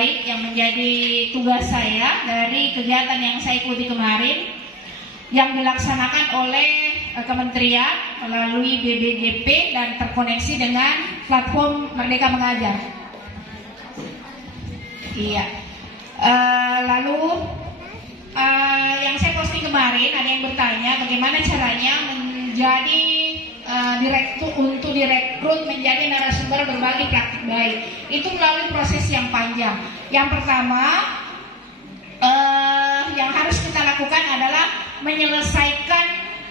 baik yang menjadi tugas saya dari kegiatan yang saya ikuti kemarin yang dilaksanakan oleh Kementerian melalui BBGP dan terkoneksi dengan platform Merdeka Mengajar. Iya. Lalu yang saya posting kemarin ada yang bertanya bagaimana caranya menjadi direkrut menjadi narasumber berbagi praktik baik. Itu melalui proses yang panjang. Yang pertama yang harus kita lakukan adalah menyelesaikan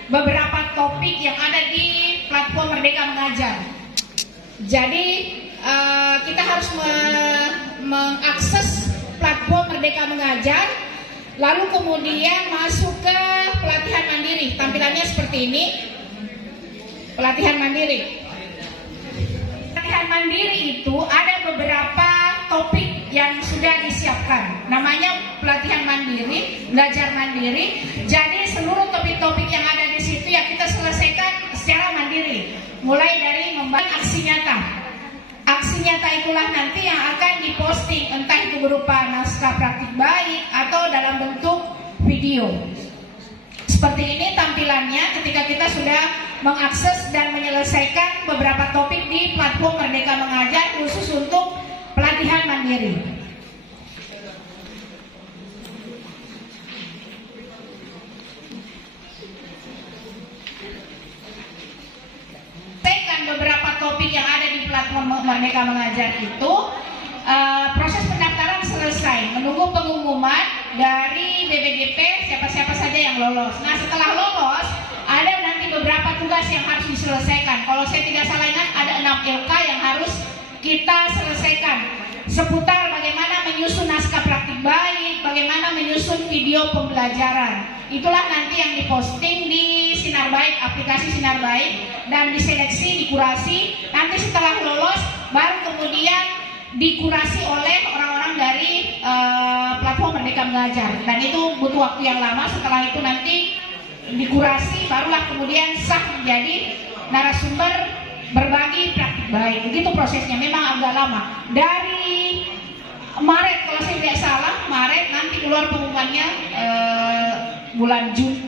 beberapa topik yang ada di platform Merdeka Mengajar. Jadi kita harus mengakses platform Merdeka Mengajar, lalu kemudian masuk ke pelatihan mandiri. Tampilannya seperti ini. Pelatihan mandiri. Pelatihan mandiri itu ada beberapa topik yang sudah disiapkan. Namanya pelatihan mandiri, belajar mandiri. Jadi seluruh topik-topik yang ada di situ ya kita selesaikan secara mandiri. Mulai dari membuat aksi nyata. Aksi nyata itulah nanti yang akan diposting, entah itu berupa naskah praktik baik atau dalam bentuk video. Seperti ini tampilannya ketika kita sudah mengakses dan menyelesaikan beberapa topik di platform Merdeka Mengajar khusus untuk pelatihan mandiri. Beberapa topik yang ada di platform Merdeka Mengajar itu proses pendaftaran selesai, menunggu pengumuman dari BBGP siapa-siapa saja yang lolos. Nah setelah lolos ada nanti beberapa tugas yang harus diselesaikan. Kalau saya tidak salah ingat ada 6 LK yang harus kita selesaikan seputar bagaimana menyusun naskah praktik baik, bagaimana menyusun video pembelajaran. Itulah nanti yang diposting di Sinar Baik, aplikasi Sinar Baik, dan diseleksi, dikurasi. Nanti setelah lolos baru kemudian dikurasi oleh orang-orang dari platform Merdeka Mengajar. Dan itu butuh waktu yang lama. Setelah itu nanti dikurasi, barulah kemudian sah menjadi narasumber berbagi praktik baik. Begitu prosesnya, memang agak lama. Dari Maret, kalau saya tidak salah, Maret nanti keluar pengumumannya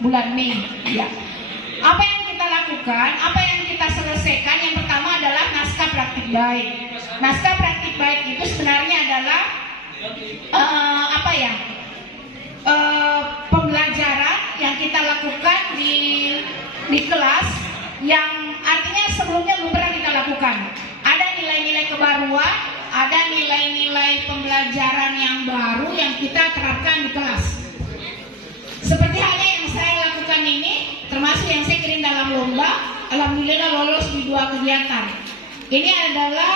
bulan Mei. Ya. Apa yang kita lakukan, apa yang kita selesaikan? Yang pertama adalah naskah praktik baik. Naskah praktik baik itu sebenarnya adalah pembelajaran yang kita lakukan di kelas yang artinya sebelumnya belum pernah kita lakukan. Ada nilai-nilai kebaruan, ada nilai-nilai pembelajaran yang baru yang kita terapkan di kelas. Seperti halnya yang saya lakukan ini, termasuk yang saya kirim dalam lomba, alhamdulillah lolos di 2 kegiatan. Ini adalah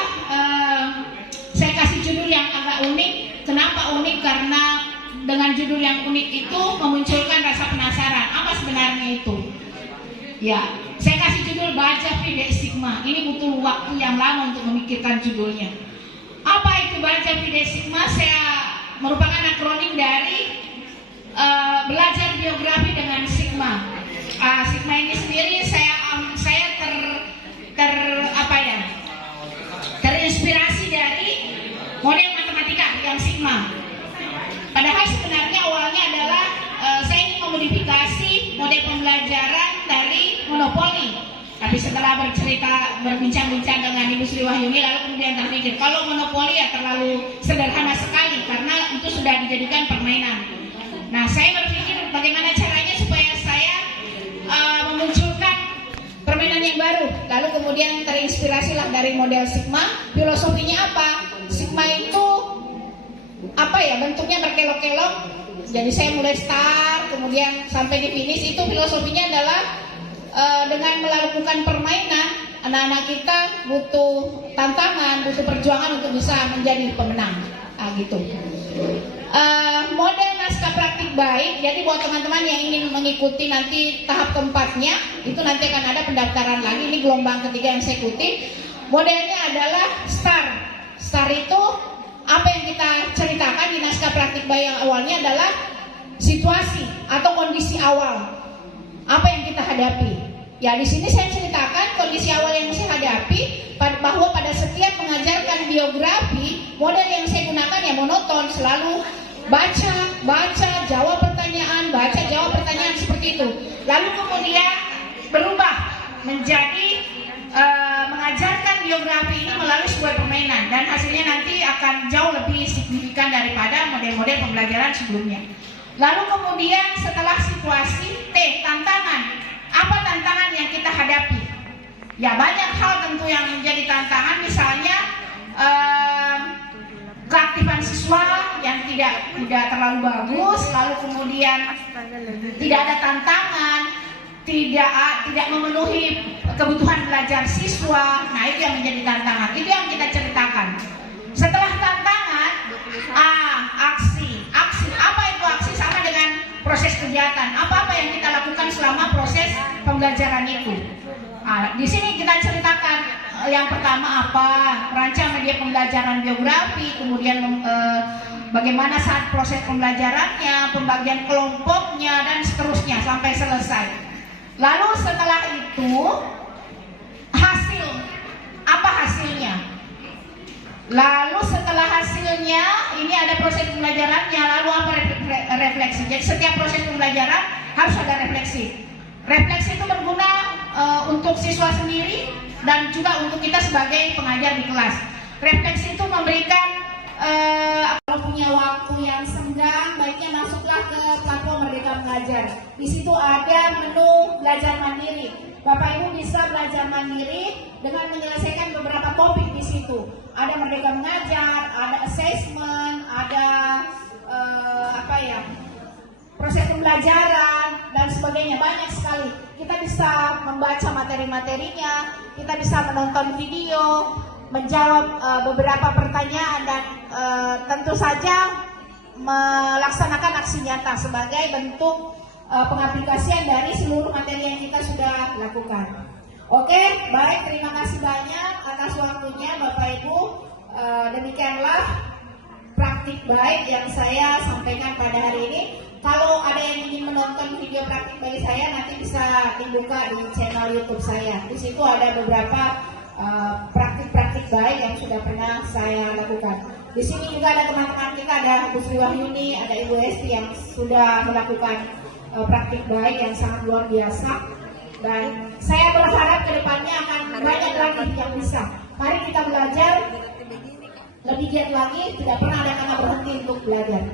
saya kasih judul yang agak unik. Kenapa unik? Karena dengan judul yang unik itu memunculkan rasa penasaran. Apa sebenarnya itu? Ya, saya kasih judul Baca Pide Sigma. Ini butuh waktu yang lama untuk memikirkan judulnya. Apa itu Baca Pide Sigma? Saya merupakan akronim dari belajar biografi dengan Sigma. Sigma ini sendiri saya terinspirasi dari model matematika yang Sigma. Padahal sebenarnya awalnya adalah saya ingin memodifikasi model pembelajaran dari monopoli. Tapi setelah berbincang-bincang dengan Ibu Sri Wahyuni, lalu kemudian terpikir kalau monopoli ya terlalu sederhana sekali karena itu sudah dijadikan permainan. Nah, saya berpikir bagaimana caranya supaya saya memunculkan permainan yang baru. Lalu kemudian terinspirasilah dari model Sigma. Filosofinya apa? Sigma itu bentuknya berkelok-kelok. Jadi saya mulai start, kemudian sampai di finish. Itu filosofinya adalah dengan melakukan permainan, anak-anak kita butuh tantangan, butuh perjuangan untuk bisa menjadi pemenang. Gitu. Model naskah praktik baik. Jadi buat teman-teman yang ingin mengikuti nanti tahap keempatnya, itu nanti akan ada pendaftaran lagi. Ini gelombang ketiga yang saya ikuti. Modelnya adalah STAR. STAR itu apa yang kita ceritakan di naskah praktik baik yang awalnya adalah situasi atau kondisi awal. Apa yang kita hadapi? Ya, di sini saya ceritakan kondisi awal yang saya hadapi bahwa pada setiap mengajarkan biografi, model yang saya gunakan ya monoton, selalu baca, jawab pertanyaan, seperti itu. Lalu kemudian berubah menjadi mengajarkan biografi ini melalui sebuah permainan, dan hasilnya nanti akan jauh lebih signifikan daripada model-model pembelajaran sebelumnya. Lalu kemudian setelah situasi T, tantangan. Apa tantangan yang kita hadapi? Ya, banyak hal tentu yang menjadi tantangan, misalnya keaktifan siswa yang tidak terlalu bagus, lalu kemudian tidak ada tantangan, tidak memenuhi kebutuhan belajar siswa. Nah, itu yang menjadi tantangan. Itu yang kita ceritakan. Setelah tantangan, aksi. Apa itu aksi? Sama dengan proses kegiatan. Apa-apa yang kita lakukan selama proses pembelajaran itu. Di sini kita ceritakan yang pertama apa, merancang media pembelajaran biografi, kemudian bagaimana saat proses pembelajarannya, pembagian kelompoknya, dan seterusnya sampai selesai. Lalu setelah itu hasil, apa hasilnya? Lalu setelah hasilnya ini ada proses pembelajarannya, lalu apa refleksi. Jadi setiap proses pembelajaran harus ada refleksi. Refleksi itu berguna untuk siswa sendiri dan juga untuk kita sebagai pengajar di kelas. Refleksi itu memberikan kalau punya waktu yang senggang, baiknya masuklah ke platform Merdeka Mengajar. Di situ ada menu belajar mandiri. Bapak Ibu bisa belajar mandiri dengan menyelesaikan beberapa topik di situ. Ada Merdeka Mengajar, ada assessment, ada proses pembelajaran dan sebagainya, banyak sekali. Kita bisa membaca materi-materinya, kita bisa menonton video, menjawab beberapa pertanyaan, dan tentu saja melaksanakan aksi nyata sebagai bentuk pengaplikasian dari seluruh materi yang kita sudah lakukan. Oke, baik, terima kasih banyak atas waktunya Bapak Ibu. Demikianlah praktik baik yang saya sampaikan pada hari ini. Kalau ada yang ingin menonton video praktik bagi saya, nanti bisa dibuka di channel YouTube saya. Di situ ada beberapa praktik-praktik baik yang sudah pernah saya lakukan. Di sini juga ada teman-teman kita, ada Bu Sri Wahyuni, ada Ibu Esti yang sudah melakukan praktik baik yang sangat luar biasa. Dan saya berharap kedepannya akan banyak lagi yang bisa. Mari kita belajar lebih giat lagi, tidak pernah ada kata berhenti untuk belajar.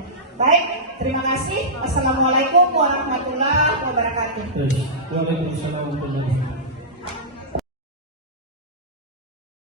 Baik, terima kasih. Assalamualaikum warahmatullahi wabarakatuh. Waalaikumsalam warahmatullahi wabarakatuh.